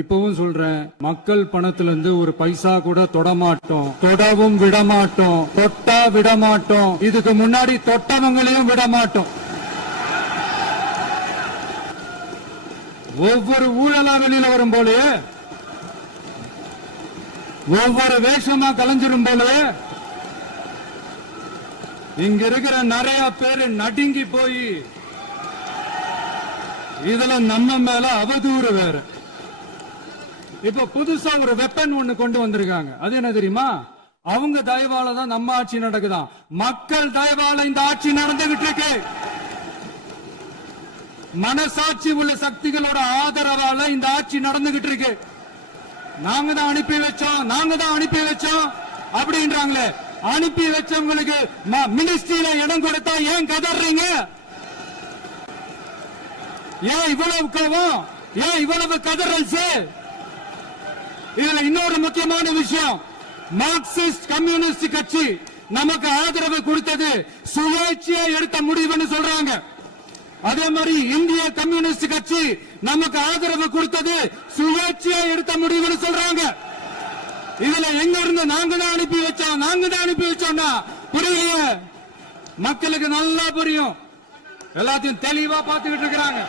இப்பவும் சொல்றேன், மக்கள் பணத்துல இருந்து ஒரு பைசா கூட தொடமாட்டோம், தொடவும் விடமாட்டோம், தொட்டா விடமாட்டோம், இதுக்கு முன்னாடி தொட்டவங்களையும் விடமாட்டோம். ஒவ்வொரு ஊழலா வெளியில வரும் போல, ஒவ்வொரு வேஷமா கலைஞ்சிரும் போல, இங்க இருக்கிற நிறைய பேரு நடுங்கி போய் இதுல நம்ம மேல அவதூறு வேற. இப்ப புதுசா ஒரு வெப்பன் ஒண்ணு கொண்டு வந்திருக்காங்க. அது என்ன தெரியுமா? அவங்க தயவால தான் நம்ம ஆட்சி நடக்குதான். மக்கள் தயவால இந்த ஆட்சி நடந்துகிட்டு இருக்கு. மனசாட்சி உள்ள சக்திகளோட ஆதரவால இந்த ஆட்சி நடந்துகிட்டு இருக்கு. நாங்க தான் அனுப்பி வச்சோம், நாங்க தான் அனுப்பி வச்சோம் அப்படின்றாங்களே. அனுப்பி வச்சவங்களுக்கு மினிஸ்ட்ரியில இடம் கொடுத்தா ஏன் கதறீங்க? ஏன் இவ்வளவு கோவம்? ஏன் இவ்வளவு கதறல்ஸ்? இதுல இன்னொரு முக்கியமான விஷயம், மார்க்சிஸ்ட் கம்யூனிஸ்ட் கட்சி நமக்கு ஆதரவு கொடுத்தது சுயேட்சையா எடுத்த முடிவுன்னு சொல்றாங்க. அதே மாதிரி இந்திய கம்யூனிஸ்ட் கட்சி நமக்கு ஆதரவு கொடுத்தது சுயேட்சையா எடுத்த முடிவுன்னு சொல்றாங்க. இதுல எங்க இருந்து நாங்க தான் அனுப்பி வச்சோம், நாங்க தான் அனுப்பி வச்சோம்னா புரியலையே. மக்களுக்கு நல்லா புரியும், எல்லாத்தையும் தெளிவா பார்த்துக்கிட்டு இருக்கிறாங்க.